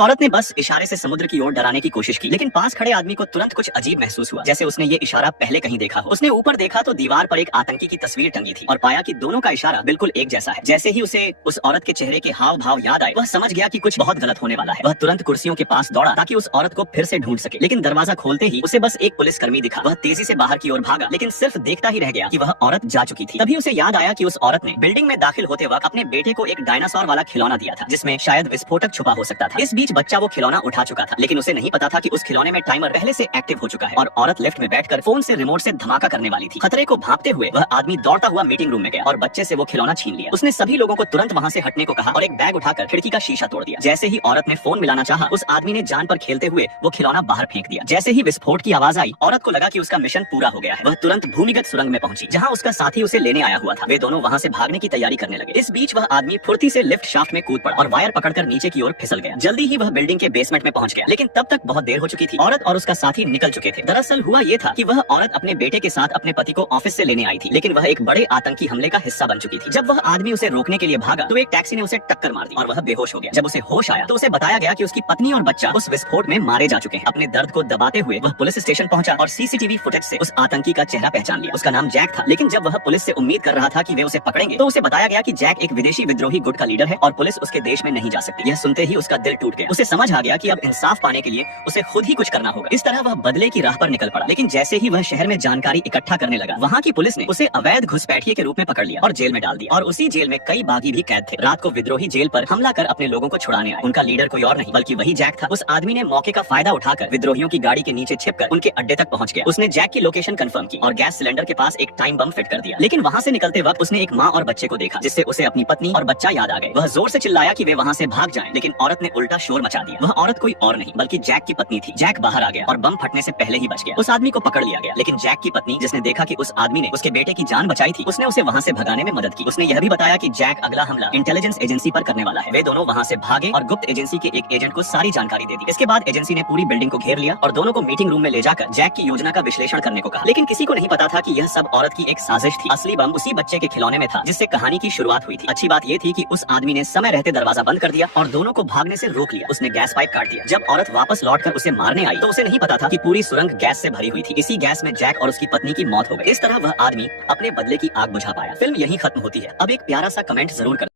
औरत ने बस इशारे से समुद्र की ओर डराने की कोशिश की, लेकिन पास खड़े आदमी को तुरंत कुछ अजीब महसूस हुआ, जैसे उसने ये इशारा पहले कहीं देखा हो। उसने ऊपर देखा तो दीवार पर एक आतंकी की तस्वीर टंगी थी और पाया कि दोनों का इशारा बिल्कुल एक जैसा है। जैसे ही उसे उस औरत के चेहरे के हाव भाव याद आए, वह समझ गया कि कुछ बहुत गलत होने वाला है। वह तुरंत कुर्सियों के पास दौड़ा ताकि उस औरत को फिर से ढूंढ सके, लेकिन दरवाजा खोलते ही उसे बस एक पुलिसकर्मी दिखा। वह तेजी से बाहर की ओर भागा, लेकिन सिर्फ देखता ही रह गया कि वह औरत जा चुकी थी। तभी उसे याद आया कि उस औरत ने बिल्डिंग में दाखिल होते वक्त अपने बेटे को एक डायनासोर वाला खिलौना दिया था, जिसमें शायद विस्फोटक छुपा हो सकता था। इस बीच बच्चा वो खिलौना उठा चुका था, लेकिन उसे नहीं पता था कि उस खिलौने में टाइमर पहले से एक्टिव हो चुका है और औरत लिफ्ट में बैठकर फोन से रिमोट से धमाका करने वाली थी। खतरे को भांपते हुए वह आदमी दौड़ता हुआ मीटिंग रूम में गया और बच्चे से वो खिलौना छीन लिया। उसने सभी लोगों को तुरंत वहाँ से हटने को कहा और एक बैग उठाकर खिड़की का शीशा तोड़ दिया। जैसे ही औरत ने फोन मिलाना चाहा, उस आदमी ने जान पर खेलते हुए वो खिलौना बाहर फेंक दिया। जैसे ही विस्फोट की आवाज आई, औरत को लगा कि उसका मिशन पूरा हो गया है। वह तुरंत भूमिगत सुरंग में पहुंची, जहाँ उसका साथी उसे लेने आया हुआ था। वे दोनों वहाँ से भागने की तैयारी करने लगे। इस बीच वह आदमी फुर्ती से लिफ्ट शाफ्ट में कूद पड़ा और वायर पकड़कर नीचे की ओर फिसल गया। जल्दी ही वह बिल्डिंग के बेसमेंट में पहुंच गया, लेकिन तब तक बहुत देर हो चुकी थी। औरत और उसका साथी निकल चुके थे। दरअसल हुआ ये था कि वह औरत अपने बेटे के साथ अपने पति को ऑफिस से लेने आई थी, लेकिन वह एक बड़े आतंकी हमले का हिस्सा बन चुकी थी। जब वह आदमी उसे रोकने के लिए भागा तो एक टैक्सी ने उसे टक्कर मार दी और वह बेहोश हो गया। जब उसे होश आया तो उसे बताया गया कि उसकी पत्नी और बच्चा उस विस्फोट में मारे जा चुके हैं। अपने दर्द को दबाते हुए वह पुलिस स्टेशन पहुंचा और सीसीटीवी फुटेज से उस आतंकी का चेहरा पहचान लिया। उसका नाम जैक था, लेकिन जब वह पुलिस से उम्मीद कर रहा था कि वे उसे पकड़ेंगे तो उसे बताया गया कि जैक एक विदेशी विद्रोही गुट का लीडर है और पुलिस उसके देश में नहीं जा सकती। यह सुनते ही उसका दिल टूट गया। उसे समझ आ गया कि अब इंसाफ पाने के लिए उसे खुद ही कुछ करना होगा। इस तरह वह बदले की राह पर निकल पड़ा, लेकिन जैसे ही वह शहर में जानकारी इकट्ठा करने लगा, वहाँ की पुलिस ने उसे अवैध घुसपैठिए के रूप में पकड़ लिया और जेल में डाल दिया। और उसी जेल में कई बागी भी कैद थे। रात को विद्रोही जेल पर हमला कर अपने लोगों को छुड़ाने आए। उनका लीडर कोई और नहीं बल्कि वही जैक था। उस आदमी ने मौके का फायदा उठाकर विद्रोहियों की गाड़ी के नीचे छिपकर उनके अड्डे तक पहुंच गया। उसने जैक की लोकेशन कंफर्म की और गैस सिलेंडर के पास एक टाइम बम फिट कर दिया। लेकिन वहाँ से निकलते वक्त उसने एक माँ और बच्चे को देखा, जिससे उसे अपनी पत्नी और बच्चा याद आ गए। वह जोर से चिल्लाया कि वे वहाँ से भाग जाएं, लेकिन औरत ने उल्टा शोर मचा दिया। वह औरत कोई और नहीं बल्कि जैक की पत्नी थी। जैक बाहर आ गया और बम फटने से पहले ही बच गया। उस आदमी को पकड़ लिया गया, लेकिन जैक की पत्नी, जिसने देखा कि उस आदमी ने उसके बेटे की जान बचाई थी, उसने उसे वहाँ से भगाने में मदद की। उसने यह भी बताया कि जैक अगला हमला इंटेलिजेंस एजेंसी पर करने वाला है। वे दोनों वहाँ से भागे और गुप्त एजेंसी के एक एजेंट को सारी जानकारी दे दी। इसके बाद एजेंसी ने पूरी बिल्डिंग को घेर लिया और दोनों को मीटिंग रूम में ले जाकर जैक की योजना का विश्लेषण करने को कहा। लेकिन किसी को नहीं पता था कि यह सब औरत की एक साजिश थी। असली बम उसी बच्चे के खिलौने में था, जिससे कहानी की शुरुआत हुई थी। अच्छी बात यह थी कि उस आदमी ने समय रहते दरवाजा बंद कर दिया और दोनों को भागने से रोक लिया। उसने गैस पाइप काट दिया। जब औरत वापस लौटकर उसे मारने आई तो उसे नहीं पता था कि पूरी सुरंग गैस से भरी हुई थी। इसी गैस में जैक और उसकी पत्नी की मौत हो गई। इस तरह वह आदमी अपने बदले की आग बुझा पाया। फिल्म यहीं खत्म होती है। अब एक प्यारा सा कमेंट जरूर कर